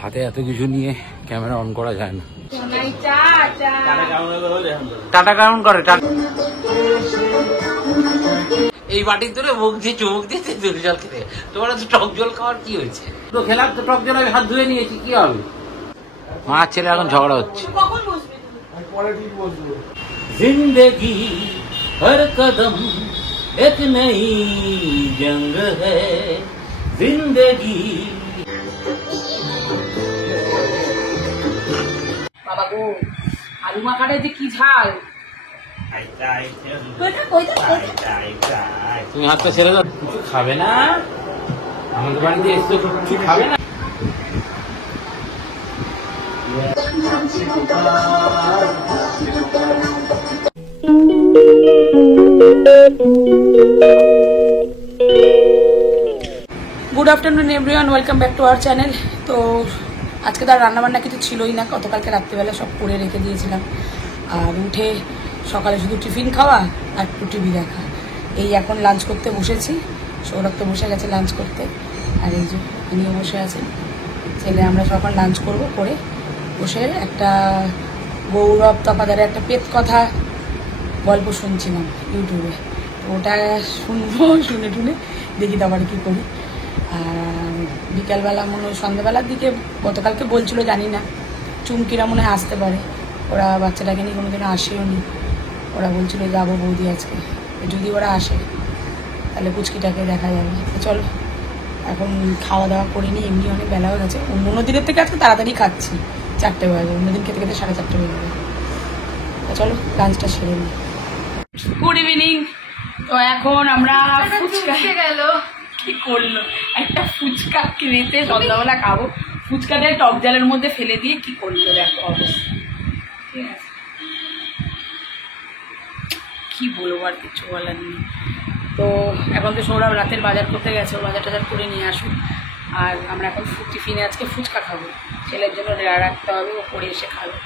হাতে এত কিছু নিয়ে ক্যামেরা অন করা যায় না। টাটা কেমন করে? এই বাটির ধরে মুখ দিয়ে চুমুক দিয়ে তেঁতুল জল খেতে, তোমার তো টক জল খাওয়ার কি হয়েছে? তো খেলাম তো টক জল, আমি হাত ধুয়ে নিয়েছি, কি হবে? মার ছেলে এখন ঝগড়া হচ্ছে। জিন্দেগি হর কদম এক নই জঙ্গ হ্যায় জিন্দেগি। বাবা গো, আলু মাখাটা যে কি ঝাল! তুমি হাতটা ছেড়ে দাও। কিছু খাবে না? আমাদের বাড়িতে এসে কিছু খাবে না? Good afternoon everyone, welcome back to our channel. তো আজকে তার রান্নাবান্না কিছু ছিলই না, গতকালকে রাত্রিবেলা সব করে রেখে দিয়েছিলাম। আর উঠে সকালে শুধু টিফিন খাওয়া আর একটু টিভি দেখা। এই এখন লাঞ্চ করতে বসেছি, সৌরভ তো বসে গেছে লাঞ্চ করতে, আর এই যে ইনিও বসে আছেন। ছেলে আমরা সকাল লাঞ্চ করব, করে বসে একটা গৌরব তপাদারের একটা পেট কথা গল্প শুনছিলাম ইউটিউবে। তো ওটা শুনবো, শুনে টুনে দেখি তারপরে কী করি। আর বিকালবেলা মনে হয় সন্ধ্যাবেলার দিকে গতকালকে বলছিল, জানি না চুমকিরা মনে হয় আসতে পারে। ওরা বাচ্চাটাকে নিয়ে কোনোদিনও আসেও নি। ওরা বলছিল যাবো বৌদি আজকে, যদি ওরা আসে তাহলে পুচকিটাকে দেখা যাবে। তো চলো এখন খাওয়া দাওয়া করিনি, এমনি অনেক বেলা হয়ে গেছে। অন্য দিনের থেকে আজকে তাড়াতাড়ি খাচ্ছি, 4টে বাজে, অন্যদিন খেতে খেতে 4:30 বেজে যাবে। তো চলো লাঞ্চটা সেরে নিই। Good evening. তো এখন আমরা ফুচকা গেল কি করলো, একটা ফুচকা কিনেতে সন্ধ্যাবেলা খাবো, ফুচকাটা টক জালের মধ্যে ফেলে দিয়ে কি করলো দেখো অবস্থা। ঠিক আছে, কি বলবো, আর কিছু বলার নেই। তো এখন তো সৌরভ রাতের বাজার করতে গেছে, বাজার টাজার করে নিয়ে আসুন। আর আমরা এখন টিফিনে আজকে ফুচকা খাবো, ছেলের জন্য রাখতে হবে, ও পরে এসে খাবে।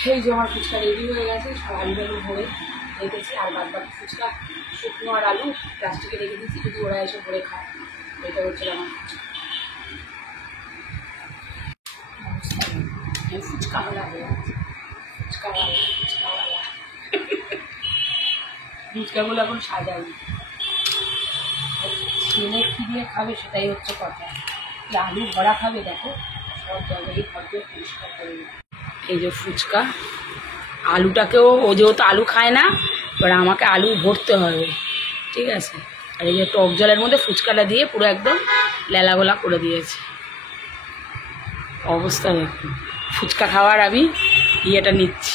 সেই যে আমার ফুচকা রেডি হয়ে গেছে, সব আলু টালু ভরে রেখেছি। আর বাদ বাকি ফুচকা শুকনো আর আলু প্লাস্টিকে রেখে দিচ্ছি, যদি ওরা এসে ভরে খায়। এটা হচ্ছে আমার ফুচকা হয়ে গেছে, ফুচকাগুলো এখন সাজাই। ছেলে কি দিয়ে খাবে সেটাই হচ্ছে কথা। আলু ভরা খাবে, দেখো সব জায়গায় ঘরকে পরিষ্কার করে। এই যে ফুচকা, আলুটাকেও, ও যেহেতু আলু খায় না, এবার আমাকে আলু ভরতে হবে, ঠিক আছে। আর এই যে টক জলের মধ্যে ফুচকাটা দিয়ে পুরো একদম লেলাগোলা করে দিয়েছে। অবস্থা দেখুন, ফুচকা খাওয়ার আমি ইয়েটা নিচ্ছি।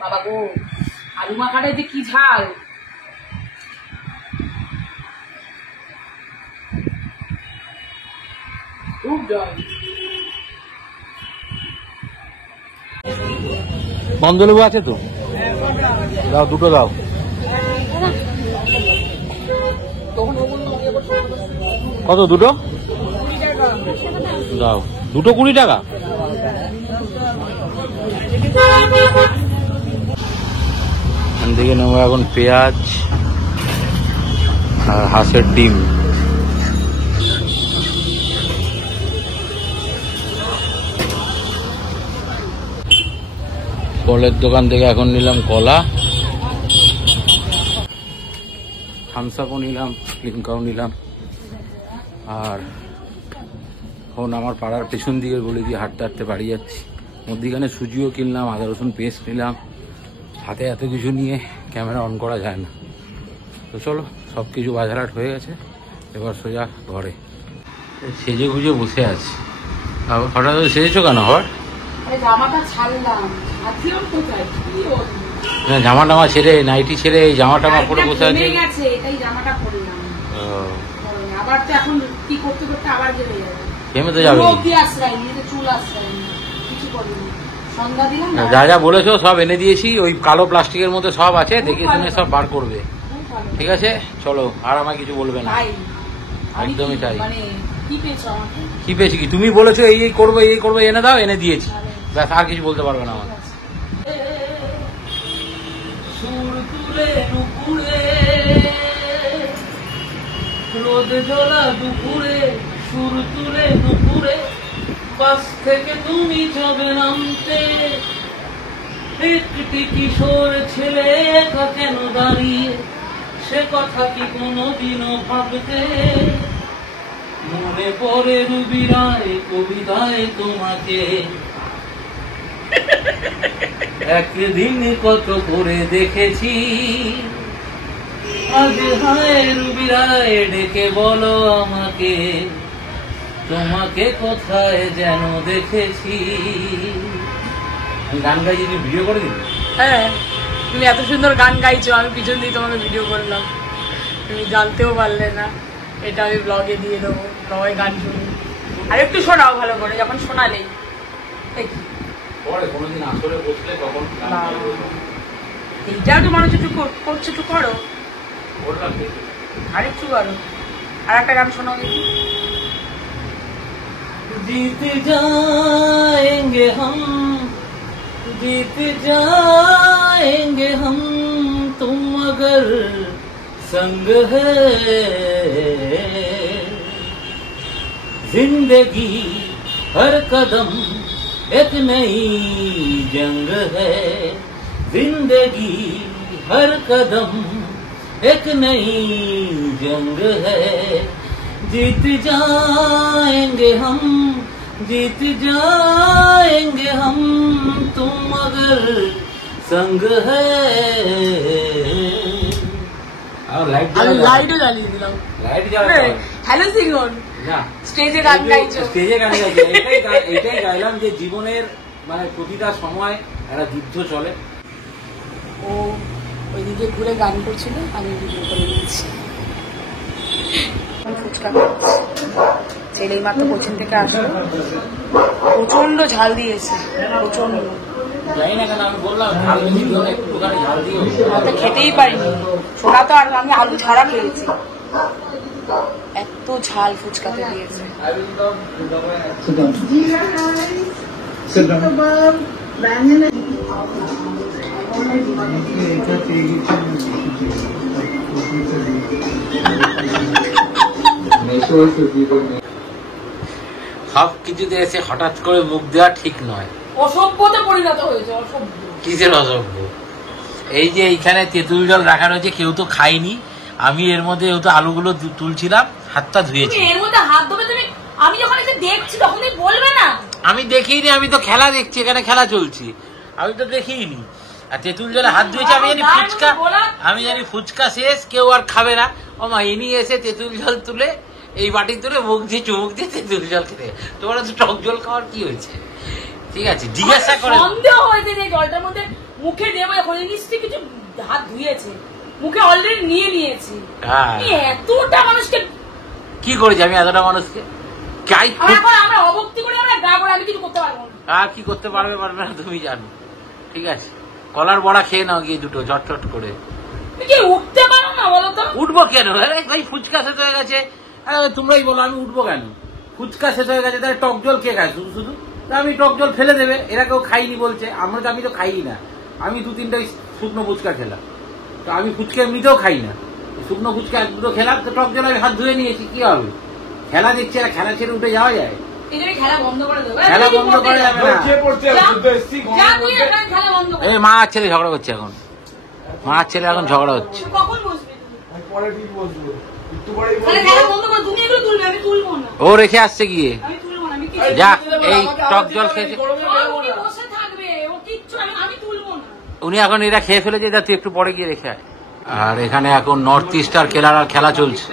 বাবা গো, আলু মাখাটা যে কি ঝাল! খুব জল। বন্ধলেবু আছে তো, দাও দুটো দাও। কত দুটো দাও? দুটো 20 টাকা। এখান থেকে নেবো এখন পেঁয়াজ আর হাঁসের ডিম। ফলের দোকান থেকে এখন নিলাম কলা, থামস আপও নিলাম, লিমকাও নিলাম। আর এখন আমার পাড়ার পেছন দিকে বলে দিয়ে হাঁটতে হাঁটতে বাড়ি যাচ্ছি। মধ্যিখানে সুজিও কিনলাম, আদা রসুন পেস্ট নিলাম। হাতে এত কিছু নিয়ে ক্যামেরা অন করা যায় না। তো চলো, সব কিছু বাজারহাট হয়ে গেছে, এবার সোজা ঘরে। সেজে গুজে বসে আছি। হঠাৎ সেজেছো কেন? হঠাৎ জামাটা ছাড়লাম, জামা টামা ছেড়ে, নাইটি ছেড়ে এই জামা টামা পরে বসে আছে। এটাই জামাটা পরলাম। আবার তো এখন কি করতে করতে আবার গেলে যাবে। ঘেমে তো যাবে, চুল আসরাই কিছু করিনি, সন্ধ্যা দিলাম। যা যা বলেছো সব এনে দিয়েছি, ওই কালো প্লাস্টিকের মধ্যে সব আছে, দেখে শুনে সব বার করবে। ঠিক আছে চলো, আর আমায় কিছু বলবে না, একদমই তাই। কি পেয়েছি কি? তুমি বলেছো এই এই করবো, এই করবো, এনে দাও, এনে দিয়েছি, ব্যাস, আর কিছু বলতে পারবে না আমাকে। সুর তুলে নুপুরে, রোদ জ্বলা দুপুরে সুর তুলে নুপুরে, বাস থেকে তুমি যাবে নামতে, একটি কিশোর ছেলে একা কেন দাঁড়িয়ে, সে কথা কি কোনোদিনও ভাবতে? মনে পড়ে রুবি রায় কবিতায় তোমাকে, একদিন কত করে দেখেছি, আজ হায় রুবি রায় ডেকে বলো আমাকে, তোমাকে কোথায় যেন দেখেছি। গান গাইছি, তুমি ভিডিও করে দিবি? হ্যাঁ, তুমি এত সুন্দর গান গাইছো, আমি পিছন দিয়ে তোমাকে ভিডিও করলাম, তুমি জানতেও পারলে না। এটা আমি ব্লগে দিয়ে দেবো, সবাই গান শুনি। আর একটু শোনাও ভালো করে, যখন শোনালেই পরে কোনোদিন আসরে বসলে তখন এইটাও তো মানুষ একটু করছে, একটু করো, আর একটু করো। আর একটা গান শোনাও দেখি। जीत जाएंगे हम, जीत जाएंगे हम, तुम अगर संग है, जिंदगी हर कदम एक नई जंग है, जिंदगी हर कदम एक नई जंग है, जीत जाएंगे हम, जीत जाएंगे हम, तुम अगर संग है। লাইটও জ্বালিয়ে দিলাম, লাইট জ্বালাতে হ্যালো সিঙ্গন না, স্টেজে গান গাইছো, স্টেজে গান গাইছি। এটাই গাইলাম যে জীবনের মানে প্রতিটা সময় একটা যুদ্ধ চলে। ও ওইদিকে ঘুরে গান করছিল, আমি ভিডিও করে নিয়েছি। ফুচকা ছেলেই মাত্র কোচিং থেকে আসলো, প্রচন্ড ঝাল দিয়েছে, প্রচন্ড। জানি না কেন আমি বললাম ঝাল বেশি দিও না, একটুখানি ঝাল দিও। তো খেতেই পারিনি, সোনা তো আর আমি আলু ছাড়া খেয়েছি, এত ঝাল ফুচকাতে দিয়েছে। সব কিছুতে এসে হঠাৎ করে মুখ দেওয়া ঠিক নয়, অসভ্যতে পরিণত হয়েছে, অসভ্য। কিসের অসভ্য? এই যে এইখানে তেঁতুল জল রাখা রয়েছে, কেউ তো খায়নি, আমি এর মধ্যে তো আলুগুলো তুলছিলাম, হাতটা ধুয়েছি। এর মধ্যে হাত ধোবে তুমি? আমি যখন এসে দেখছি তখন তুমি বলবে না? আমি দেখিনি, আমি তো খেলা দেখছি, এখানে খেলা চলছে, আমি তো দেখিনি। আর তেঁতুল জলে হাত ধুয়েছি, আমি জানি ফুচকা শেষ, কেউ আর খাবে না। ও মা, ইনি এসে তেঁতুল জল তুলে এই বাটি তুলে মুখ দিয়ে চুমুক দিয়ে তেঁতুল জল খেতে, তোমার তো টক জল খাওয়ার কি হয়েছে? ঠিক আছে, জিজ্ঞাসা করে সন্দেহ হয়েছে যে জলটার মধ্যে মুখে দেবো, এখন নিশ্চয়ই কিছু হাত ধুয়েছে, মুখে অলরেডি নিয়ে নিয়েছি। এতটা মানুষকে কি করেছি আমি? এতটা মানুষকে আমরা অভক্তি করে আমরা গা করে আমি কিছু করতে পারবো না। আর কি করতে পারবে না তুমি জানো। ঠিক আছে, কলার বড়া খেয়ে নাও গিয়ে দুটো চটচট করে। উঠতে পারো না বলো তো? উঠবো কেন ভাই? ফুচকা শেষ হয়ে গেছে, তোমরাই বলো আমি উঠবো কেন? ফুচকা শেষ হয়ে গেছে, তাহলে টক জল কে খায় শুধু শুধু? আমি টক জল ফেলে দেবে, এরা কেউ খাইনি বলছে, আমি তো খাই না। আমি 2-3টা শুকনো ফুচকা খেলাম, তো আমি ফুচকা এমনিতেও খাই না, শুকনো ফুচকা 1-2 খেলাম, তো টক জল আমি হাত ধুয়ে নিয়েছি, কি হবে? খেলা দেখছি, আর খেলা ছেড়ে উঠে যাওয়া যায়? খেলা বন্ধ করে দেবো, খেলা বন্ধ করা যাবে না। এই মা আর ছেলে ঝগড়া করছে এখন, মা আর ছেলে এখন ঝগড়া হচ্ছে। ও রেখে আসছে গিয়ে, যাক এই টক জল খেয়েছে উনি, এখন এরা খেয়ে ফেলেছে, যা তুই একটু পরে গিয়ে রেখে আয়। আর এখানে এখন নর্থ ইস্টার খেলা চলছে।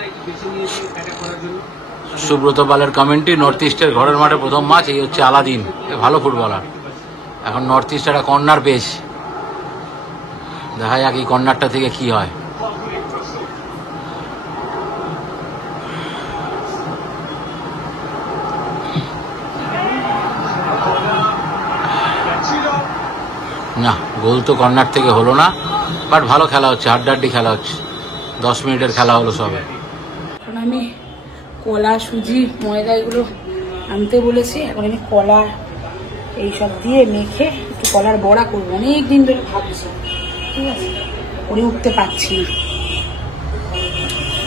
সুব্রত পালের কমেন্ট্রি, নর্থ ইস্টের ঘরের মাঠে প্রথম ম্যাচ, এই হচ্ছে আলাদিন, ভালো ফুটবলার। এখন নর্থ ইস্ট একটা কর্নার পেয়েছে, দেখা যাক এই কর্নারটা থেকে কি হয়। না, গোল তো কর্নার থেকে হলো না, বাট ভালো খেলা হচ্ছে, হাড্ডাহাড্ডি খেলা হচ্ছে। 10 মিনিটের খেলা হলো সবে। এখন আমি কলা, সুজি, ময়দা এগুলো আনতে বলেছি। এখন আমি কলা এইসব দিয়ে মেখে একটু কলার বড়া করবো, অনেকদিন ধরে ভাবছি। ঠিক আছে, করে উঠতে পারছি না।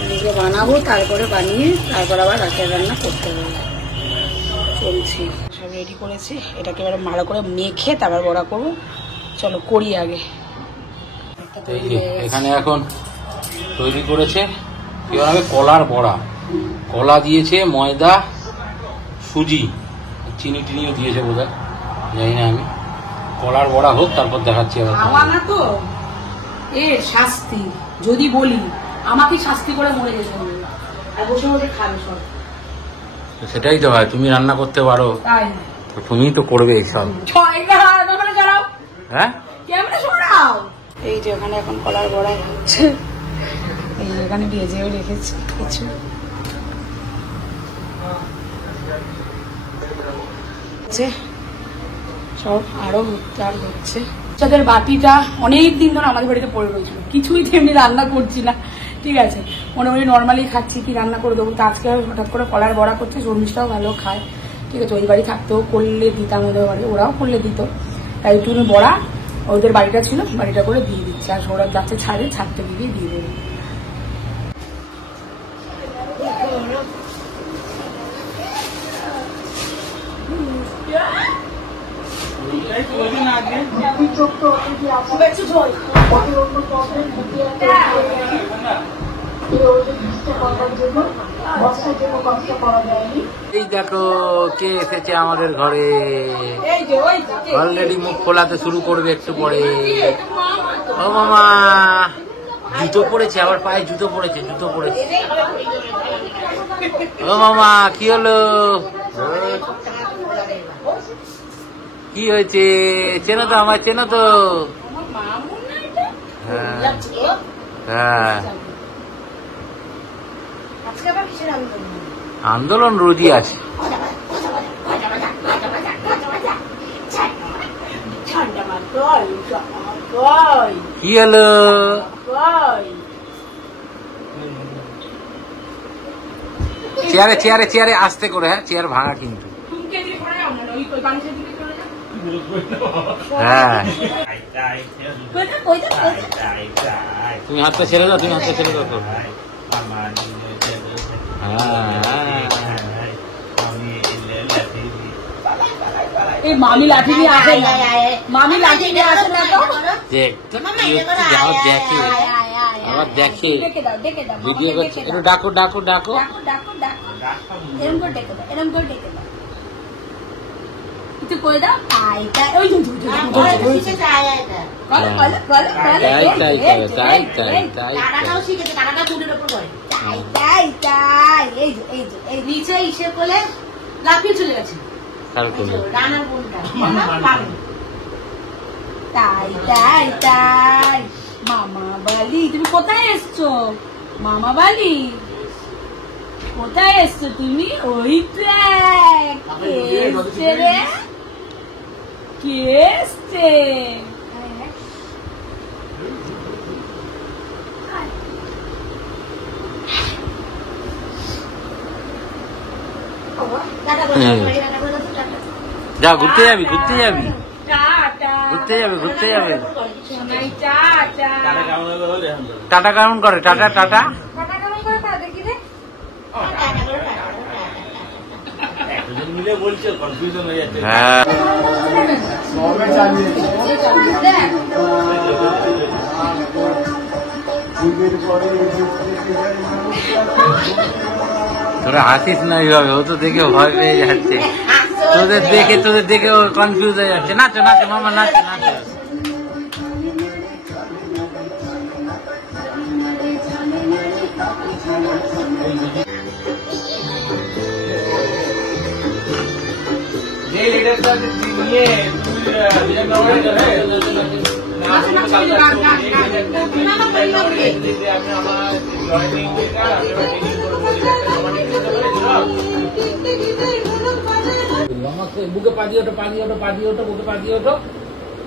নিজে বানাবো, তারপরে বানিয়ে তারপর আবার রাতের রান্না করতে হবে। চলছি, সব রেডি করেছি, এটাকে এবার ভালো করে মেখে তারপর বড়া করবো। চলো করি আগে। এখানে এখন তৈরি করেছে কি হবে, কলার বড়া। কলা দিয়েছে, ময়দা, সুজি, চিনি টিনিও দিয়েছে বোধহয়, জানি না আমি। কলার বড়া হোক, তারপর দেখাচ্ছি। আমার না তো এ শাস্তি, যদি বলি আমাকে শাস্তি করে মরে গেছে আর বসে বসে খাবে সব। সেটাই তো হয়, তুমি রান্না করতে পারো, তাই তুমি তো করবে এইসব। হ্যাঁ, এই যে ওখানে এখন কলার বড়া হচ্ছে, এই এখানে ভেজেও রেখেছি কিছু। সব আরো আর হচ্ছে। যাদের বাটিটা অনেক দিন ধরে আমাদের বাড়িতে পড়ে রয়েছিল, কিছুই তেমনি রান্না করছি না, ঠিক আছে, মোটামুটি নর্মালি খাচ্ছি, কি রান্না করে দেবো। তো আজকে হঠাৎ করে কলার বড়া করছে, শর্মিষ্ঠাও ভালো খায়, ঠিক আছে। ওই বাড়ি থাকতেও করলে দিতাম, ওদের বাড়ি ওরাও করলে দিত, তাই একটু বড়া ওদের বাড়িটা ছিল, বাড়িটা করে দিয়ে দিচ্ছে। আর ওরা যাচ্ছে ছাড়ে, ছাড়তে দিয়ে দিয়ে দেবে। এই দেখো কে এসেছে আমাদের ঘরে, অলরেডি মুখ খোলাতে শুরু করবে একটু পরে। ও মামা, জুতো পড়েছে, আবার পায়ে জুতো পড়েছে, জুতো পড়েছে। ও মামা, কি হলো, কি হয়েছে? চেনো তো আমার, চেনো তো? হ্যাঁ, আন্দোলন রোজই আছে। কি হলো? চেয়ারে চেয়ারে চেয়ারে আস্তে করে, হ্যাঁ, চেয়ার ভাঙা কিন্তু। হ্যাঁ, তুমি হাতটা ছেড়ে দাও, তুমি হাতটা ছেড়ে দাও তো। এই মামি লাঠি নিয়ে আসে না, মামি লাঠি নিয়ে আসে না তো। দেখে আবার দেখে ভিডিও করছে, একটু ডাকো ডাকো ডাকো। এরম করে ডেকে দাও, এরম করে ডেকে দাও, কিছু করে দাও। ওই নিচে ইসে বলে লাফিয়ে চলে গেছে। তাই তাই তাই, মামা বালি, তুমি কোথায় এসছো? মামা বালি, কোথায় এসছো তুমি? ওই দেখ কে এসছে রে, কে এসছে? যা, ঘুরতে যাবি, ঘুরতে যাবি, ঘুরতে যাবে, ঘুরতে যাবে। টাটা কেমন করে? টাটা টাটা মিলে বলছে, কনফিউশন হয়ে যাচ্ছে। হ্যাঁ, তোরা হাসিস না এইভাবে, ও তো দেখে ভয় পেয়ে যাচ্ছে, তোদের দেখে ও কনফিউজ হয়ে যাচ্ছে। নাচো নাচো মামা, নাচো নাচো। বুকে পা দিয়ে ওঠো, পা দিয়ে ওঠো, পা দিয়ে ওঠো, বুকে পা দিয়ে ওঠো,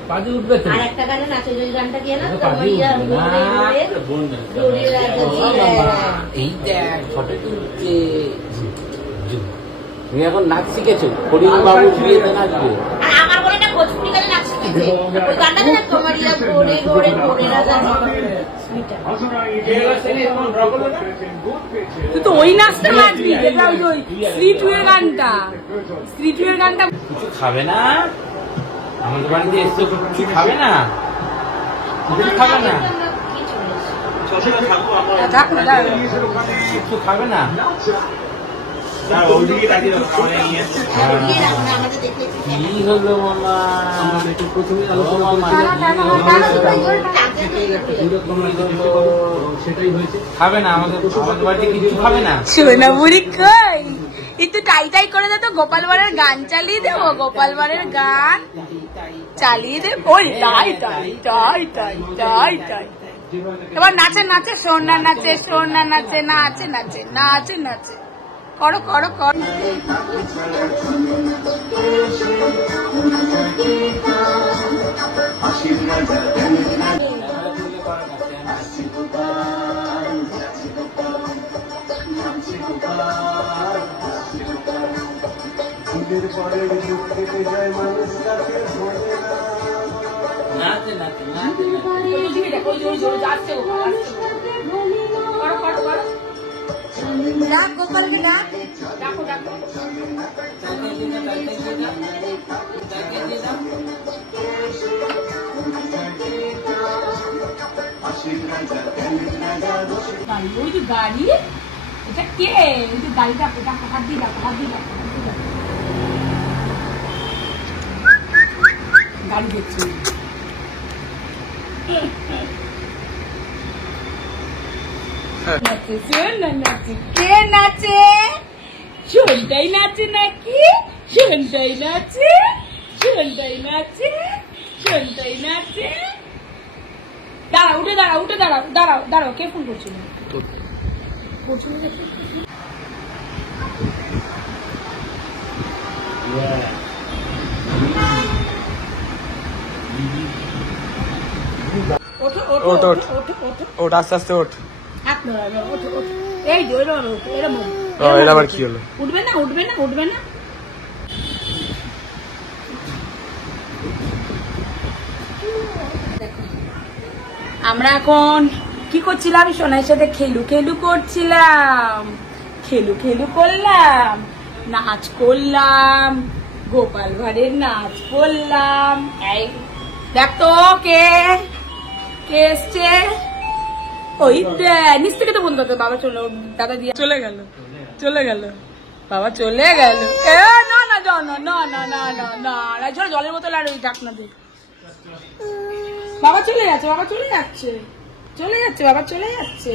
পা দিয়ে উঠবে তো। একটা গানে নাচো, ওই গানটা কি না? এই দেখ ফটো তুলছে। তুমি এখন নাচ শিখেছো, হরিণ বাবুর বিয়েতে নাচবে। আমার বলে না ভোজপুরি গানে নাচছে। দিয়েছে ওই গানটা না কমারিয়া ঘোরে ঘোরে ঘোরে রাজা তুই তো ওই নাচটা নাচবি যেটা ওই স্ত্রী টু এর গানটা স্ত্রী টু এর গানটা কিছু খাবে না আমাদের বাড়িতে এসছো কিছু খাবে না কিছু খাবে না থাক না কিছু খাবে না কি হলো মামা খাবে না আমাদের বাড়িতে কিছু খাবে না সোনা বুড়ি কই একটু টাই টাই করে দে তো গোপাল ভাঁড়ের গান চালিয়ে দেবো গোপাল ভাঁড়ের গান চালিয়ে দেব ওই টাই টাই টাই টাই টাই টাই এবার নাচে নাচে সোনা নাচে সোনা নাচে নাচে নাচে নাচে নাচে করো করো করো নাচে নাচে ডাক গোপালকে ডাক ডাকো ডাকো ওই যে গাড়ি এটা কে ওই যে গাড়িটা হাত দিয়ে ডাকো হাত দিয়ে ডাকো গাড়ি দেখছি কে নাচে শোনটাই নাচে নাকি শোনটাই নাচে শোনটাই নাচে শোনটাই নাচে দাঁড়াও উঠে দাঁড়াও উঠে দাঁড়াও দাঁড়াও দাঁড়াও কে ফোন করছিল ওঠো ওঠো ওঠো ওঠো ওঠ আস্তে আস্তে ওঠ হাত নড়াবে ওঠো ওঠো এই যে এরম এরম এটা আবার কি হলো উঠবে না উঠবে না উঠবে না আমরা এখন কি করছিলাম সোনাইয়ের সাথে খেলু খেলু করছিলাম খেলু খেলু করলাম নাচ করলাম গোপাল ভাঁড়ের নাচ করলাম এই দেখ তো কে কে এসছে ওই নিচ থেকে তো বলতে হতো বাবা চলো দাদা দিয়ে চলে গেল বাবা চলে গেল না না যাও না না না না না না না চলো জলের বোতল আর ওই ঢাকনা দে বাবা চলে যাচ্ছে বাবা চলে যাচ্ছে বাবা চলে যাচ্ছে